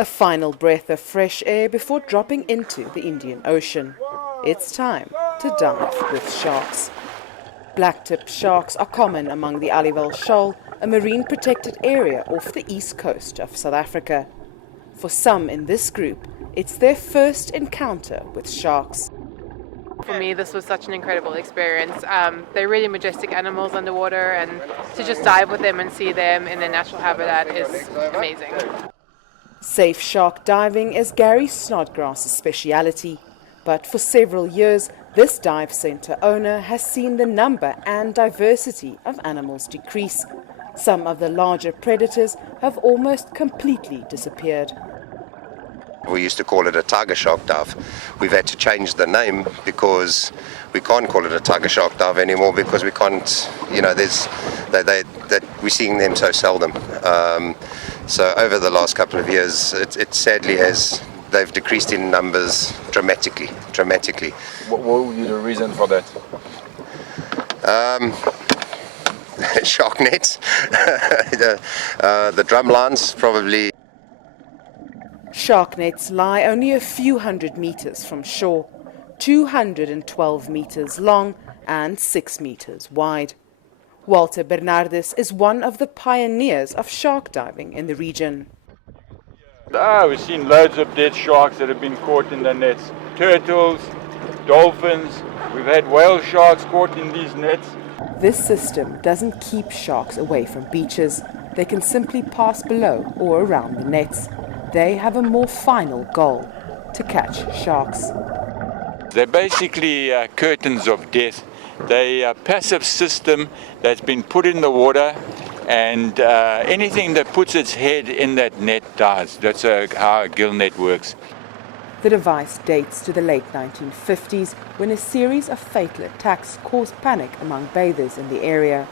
A final breath of fresh air before dropping into the Indian Ocean. It's time to dive with sharks. Black-tip sharks are common among the Aliwal Shoal, a marine protected area off the east coast of South Africa. For some in this group, it's their first encounter with sharks. For me, this was such an incredible experience. They're really majestic animals underwater, and to just dive with them and see them in their natural habitat is amazing. Safe shark diving is Gary Snodgrass's speciality. But for several years, this dive centre owner has seen the number and diversity of animals decrease. Some of the larger predators have almost completely disappeared. We used to call it a tiger shark dive. We've had to change the name because we can't call it a tiger shark dive anymore because we can't, we're seeing them so seldom. So over the last couple of years, it sadly they've decreased in numbers dramatically. What would be the reason for that? Shark nets, the drum lines probably. Shark nets lie only a few hundred meters from shore, 212 meters long and 6 meters wide. Walter Bernardus is one of the pioneers of shark diving in the region. We've seen loads of dead sharks that have been caught in the nets. Turtles, dolphins, we've had whale sharks caught in these nets. This system doesn't keep sharks away from beaches. They can simply pass below or around the nets. They have a more final goal: to catch sharks. They're basically curtains of death. They're a passive system that's been put in the water, and anything that puts its head in that net dies. That's how a gill net works. The device dates to the late 1950s, when a series of fatal attacks caused panic among bathers in the area.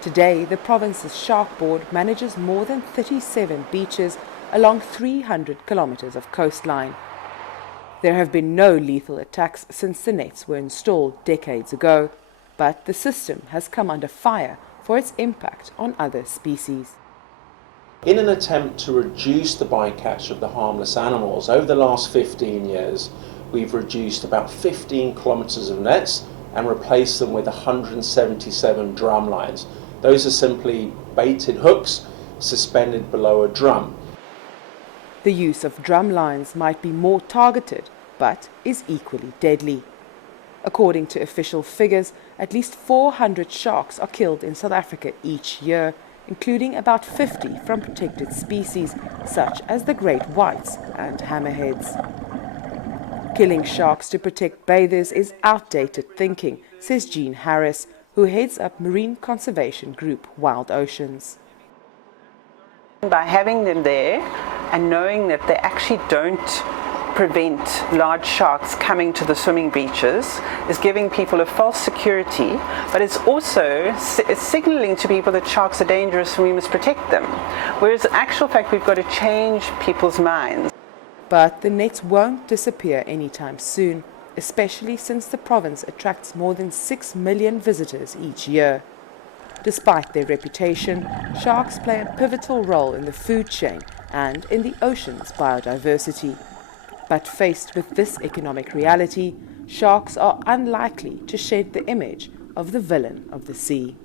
Today, the province's Shark Board manages more than 37 beaches along 300 kilometers of coastline. There have been no lethal attacks since the nets were installed decades ago, but the system has come under fire for its impact on other species. In an attempt to reduce the bycatch of the harmless animals, over the last 15 years, we've reduced about 15 kilometers of nets and replaced them with 177 drum lines. Those are simply baited hooks suspended below a drum. The use of drum lines might be more targeted, but is equally deadly. According to official figures, at least 400 sharks are killed in South Africa each year, including about 50 from protected species such as the great whites and hammerheads. Killing sharks to protect bathers is outdated thinking, says Jean Harris, who heads up marine conservation group Wild Oceans. By having them there and knowing that they actually don't prevent large sharks coming to the swimming beaches is giving people a false security, but it's also signaling to people that sharks are dangerous and we must protect them. Whereas in actual fact, we've got to change people's minds. But the nets won't disappear anytime soon, especially since the province attracts more than 6 million visitors each year. Despite their reputation, sharks play a pivotal role in the food chain and in the ocean's biodiversity. But faced with this economic reality, sharks are unlikely to shed the image of the villain of the sea.